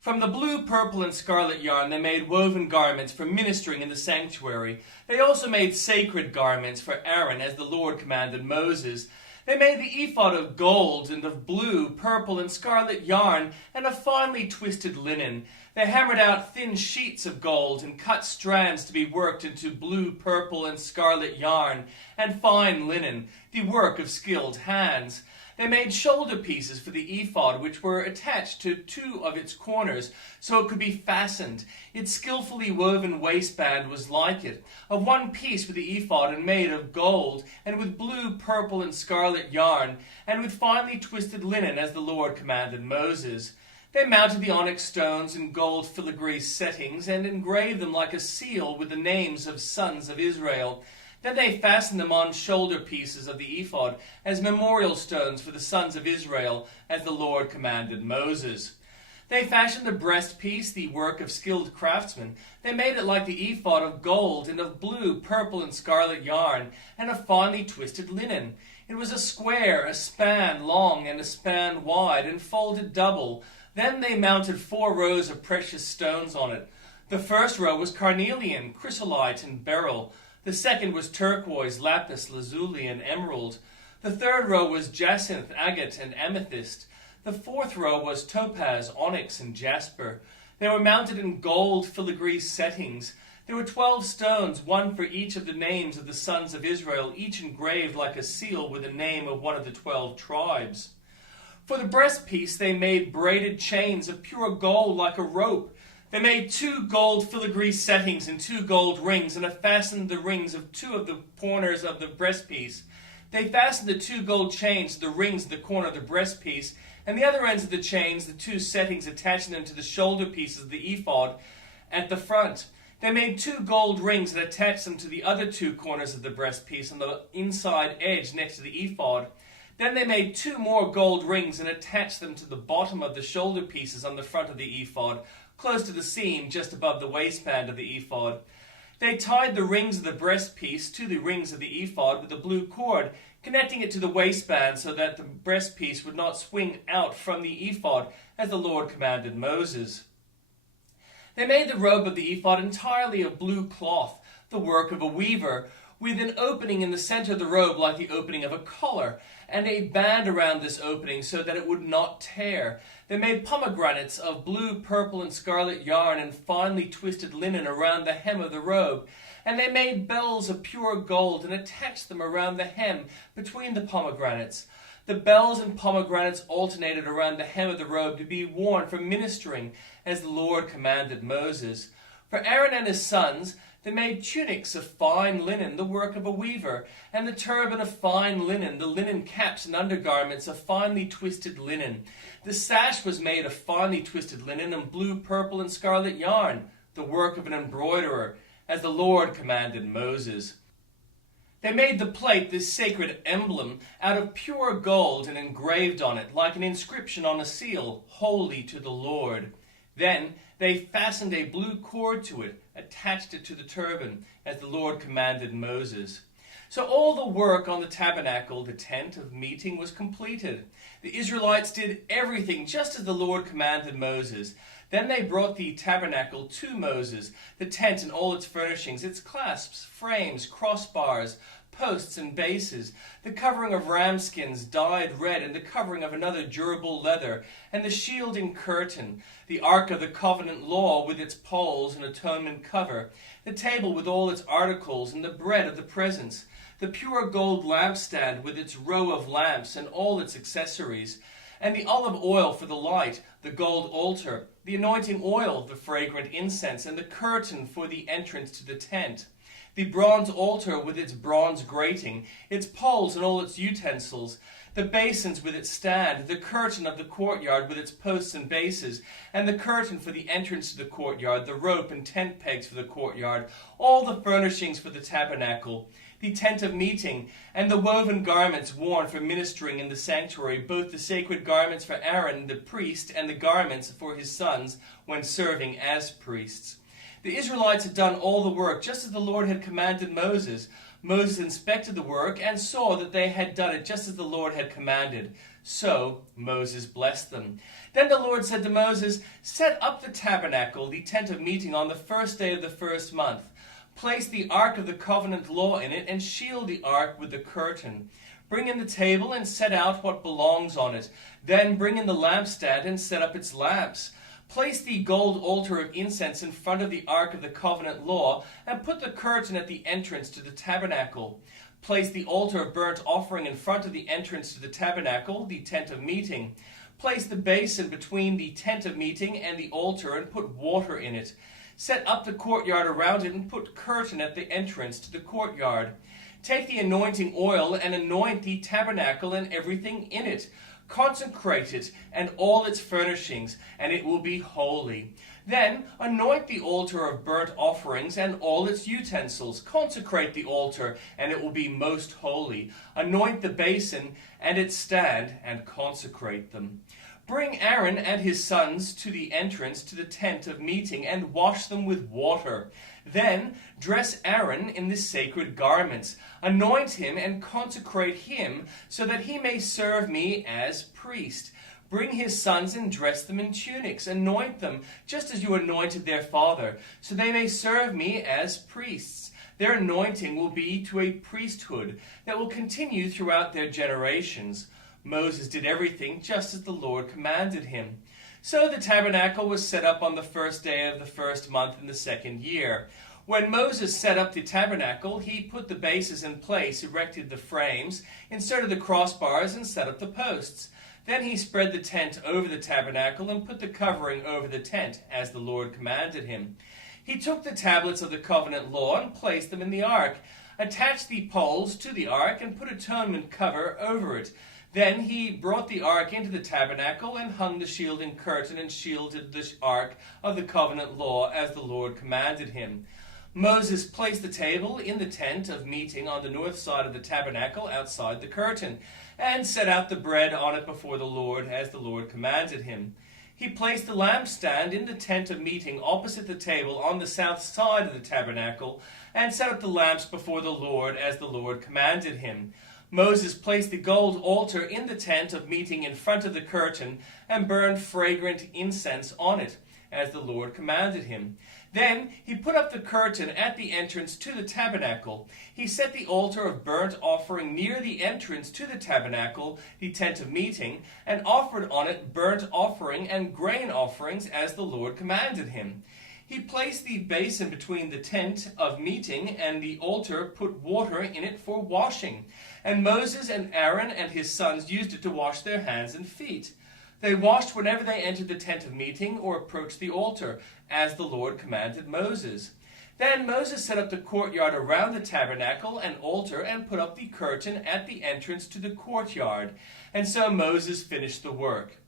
From the blue, purple, and scarlet yarn they made woven garments for ministering in the sanctuary. They also made sacred garments for Aaron, as the Lord commanded Moses. They made the ephod of gold and of blue, purple, and scarlet yarn and of finely twisted linen. They hammered out thin sheets of gold and cut strands to be worked into blue, purple, and scarlet yarn and fine linen, the work of skilled hands. They made shoulder pieces for the ephod, which were attached to two of its corners, so it could be fastened. Its skillfully woven waistband was like it, of one piece with the ephod and made of gold, and with blue, purple, and scarlet yarn, and with finely twisted linen, as the Lord commanded Moses. They mounted the onyx stones in gold filigree settings, and engraved them like a seal with the names of sons of Israel. Then they fastened them on shoulder pieces of the ephod as memorial stones for the sons of Israel, as the Lord commanded Moses. They fashioned the breastpiece, the work of skilled craftsmen. They made it like the ephod of gold and of blue, purple, and scarlet yarn, and of finely twisted linen. It was a square, a span long and a span wide, and folded double. Then they mounted 4 rows of precious stones on it. The first row was carnelian, chrysolite, and beryl. The second was turquoise, lapis, lazuli, and emerald. The third row was jacinth, agate, and amethyst. The fourth row was topaz, onyx, and jasper. They were mounted in gold filigree settings. There were 12 stones, one for each of the names of the sons of Israel, each engraved like a seal with the name of one of the 12 tribes. For the breastpiece they made braided chains of pure gold like a rope. They made 2 gold filigree settings and 2 gold rings, and fastened the rings of 2 of the corners of the breastpiece. They fastened the 2 gold chains to the rings at the corner of the breastpiece, and the other ends of the chains, the 2 settings, attaching them to the shoulder pieces of the ephod at the front. They made 2 gold rings and attached them to the other 2 corners of the breastpiece on the inside edge next to the ephod. Then they made 2 more gold rings and attached them to the bottom of the shoulder pieces on the front of the ephod, close to the seam just above the waistband of the ephod. They tied the rings of the breastpiece to the rings of the ephod with a blue cord, connecting it to the waistband so that the breastpiece would not swing out from the ephod, as the Lord commanded Moses. They made the robe of the ephod entirely of blue cloth, the work of a weaver, with an opening in the center of the robe like the opening of a collar, and a band around this opening so that it would not tear. They made pomegranates of blue, purple, and scarlet yarn and finely twisted linen around the hem of the robe, and they made bells of pure gold and attached them around the hem between the pomegranates. The bells and pomegranates alternated around the hem of the robe to be worn for ministering, as the Lord commanded Moses. For Aaron and his sons, they made tunics of fine linen, the work of a weaver, and the turban of fine linen, the linen caps and undergarments of finely twisted linen. The sash was made of finely twisted linen and blue, purple, and scarlet yarn, the work of an embroiderer, as the Lord commanded Moses. They made the plate, this sacred emblem, out of pure gold and engraved on it, like an inscription on a seal, holy to the Lord. Then they fastened a blue cord to it, attached it to the turban, as the Lord commanded Moses. So all the work on the tabernacle, the tent of meeting, was completed. The Israelites did everything just as the Lord commanded Moses. Then they brought the tabernacle to Moses, the tent and all its furnishings, its clasps, frames, crossbars, posts, and bases, the covering of ram skins dyed red, and the covering of another durable leather, and the shielding curtain, the ark of the covenant law with its poles and atonement cover, the table with all its articles, and the bread of the presence, the pure gold lampstand with its row of lamps and all its accessories, and the olive oil for the light, the gold altar, the anointing oil, the fragrant incense, and the curtain for the entrance to the tent, the bronze altar with its bronze grating, its poles and all its utensils, the basins with its stand, the curtain of the courtyard with its posts and bases, and the curtain for the entrance to the courtyard, the rope and tent pegs for the courtyard, all the furnishings for the tabernacle, the tent of meeting, and the woven garments worn for ministering in the sanctuary, both the sacred garments for Aaron the priest and the garments for his sons when serving as priests. The Israelites had done all the work just as the Lord had commanded Moses. Moses inspected the work and saw that they had done it just as the Lord had commanded. So Moses blessed them. Then the Lord said to Moses, "Set up the tabernacle, the tent of meeting, on the first day of the first month. Place the ark of the covenant law in it, and shield the ark with the curtain. Bring in the table and set out what belongs on it. Then bring in the lampstand and set up its lamps. Place the gold altar of incense in front of the ark of the covenant law, and put the curtain at the entrance to the tabernacle. Place the altar of burnt offering in front of the entrance to the tabernacle, the tent of meeting. Place the basin between the tent of meeting and the altar, and put water in it. Set up the courtyard around it, and put curtain at the entrance to the courtyard. Take the anointing oil and anoint the tabernacle and everything in it. Consecrate it and all its furnishings, and it will be holy. Then anoint the altar of burnt offerings and all its utensils. Consecrate the altar, and it will be most holy. Anoint the basin and its stand, and consecrate them. Bring Aaron and his sons to the entrance to the tent of meeting, and wash them with water. Then dress Aaron in the sacred garments. Anoint him and consecrate him, so that he may serve me as priest. Bring his sons and dress them in tunics. Anoint them, just as you anointed their father, so they may serve me as priests. Their anointing will be to a priesthood that will continue throughout their generations." Moses did everything just as the Lord commanded him. So the tabernacle was set up on the first day of the first month in the second year. When Moses set up the tabernacle, he put the bases in place, erected the frames, inserted the crossbars, and set up the posts. Then he spread the tent over the tabernacle and put the covering over the tent, as the Lord commanded him. He took the tablets of the covenant law and placed them in the ark, attached the poles to the ark, and put atonement cover over it. Then he brought the ark into the tabernacle and hung the shielding curtain and shielded the ark of the covenant law as the Lord commanded him. Moses placed the table in the tent of meeting on the north side of the tabernacle outside the curtain, and set out the bread on it before the Lord as the Lord commanded him. He placed the lampstand in the tent of meeting opposite the table on the south side of the tabernacle, and set up the lamps before the Lord as the Lord commanded him. Moses placed the gold altar in the tent of meeting in front of the curtain, and burned fragrant incense on it, as the Lord commanded him. Then he put up the curtain at the entrance to the tabernacle. He set the altar of burnt offering near the entrance to the tabernacle, the tent of meeting, and offered on it burnt offering and grain offerings, as the Lord commanded him. He placed the basin between the tent of meeting and the altar, put water in it for washing. And Moses and Aaron and his sons used it to wash their hands and feet. They washed whenever they entered the tent of meeting or approached the altar, as the Lord commanded Moses. Then Moses set up the courtyard around the tabernacle and altar, and put up the curtain at the entrance to the courtyard. And so Moses finished the work.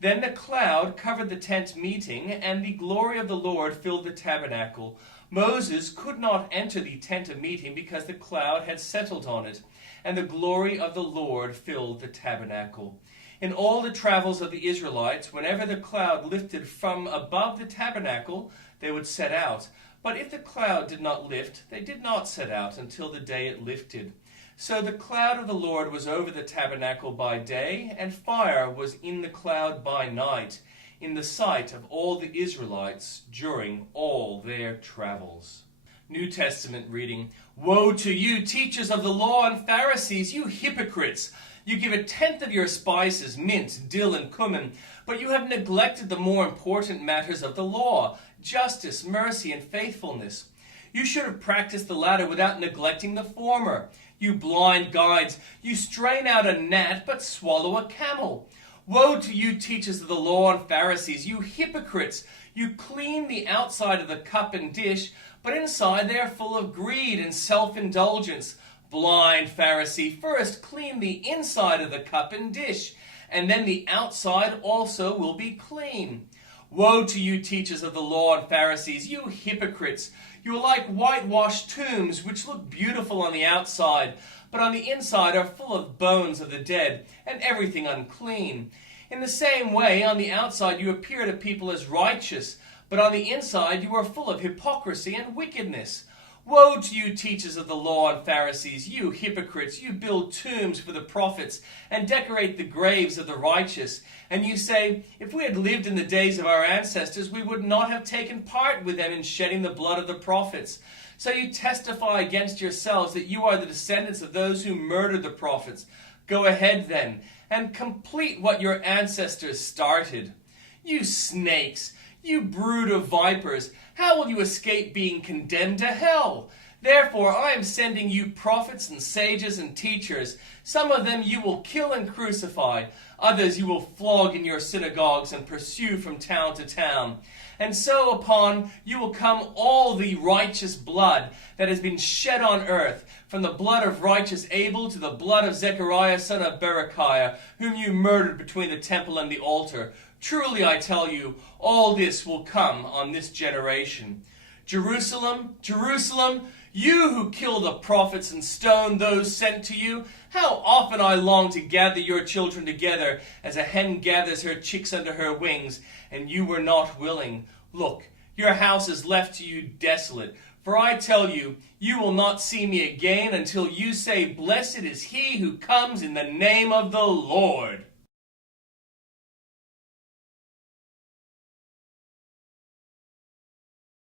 Then the cloud covered the tent meeting, and the glory of the Lord filled the tabernacle. Moses could not enter the tent of meeting because the cloud had settled on it, and the glory of the Lord filled the tabernacle. In all the travels of the Israelites, whenever the cloud lifted from above the tabernacle, they would set out. But if the cloud did not lift, they did not set out until the day it lifted. So the cloud of the Lord was over the tabernacle by day, and fire was in the cloud by night, in the sight of all the Israelites during all their travels. New Testament reading. Woe to you, teachers of the law and Pharisees, you hypocrites! You give 1/10 of your spices, mint, dill, and cumin, but you have neglected the more important matters of the law, justice, mercy, and faithfulness. You should have practiced the latter without neglecting the former. You blind guides, you strain out a gnat, but swallow a camel. Woe to you, teachers of the law and Pharisees, you hypocrites! You clean the outside of the cup and dish, but inside they are full of greed and self-indulgence. Blind Pharisee, first clean the inside of the cup and dish, and then the outside also will be clean. Woe to you, teachers of the law and Pharisees, you hypocrites! You are like whitewashed tombs, which look beautiful on the outside, but on the inside are full of bones of the dead, and everything unclean. In the same way, on the outside you appear to people as righteous, but on the inside you are full of hypocrisy and wickedness. Woe to you, teachers of the law and Pharisees, you hypocrites! You build tombs for the prophets and decorate the graves of the righteous. And you say, if we had lived in the days of our ancestors, we would not have taken part with them in shedding the blood of the prophets. So you testify against yourselves that you are the descendants of those who murdered the prophets. Go ahead then, and complete what your ancestors started. You snakes! You brood of vipers, how will you escape being condemned to hell? Therefore I am sending you prophets and sages and teachers. Some of them you will kill and crucify. Others you will flog in your synagogues and pursue from town to town. And so upon you will come all the righteous blood that has been shed on earth, from the blood of righteous Abel to the blood of Zechariah son of Berechiah, whom you murdered between the temple and the altar. Truly I tell you, all this will come on this generation. Jerusalem, Jerusalem, you who kill the prophets and stone those sent to you, how often I long to gather your children together as a hen gathers her chicks under her wings, and you were not willing. Look, your house is left to you desolate. For I tell you, you will not see me again until you say, Blessed is he who comes in the name of the Lord.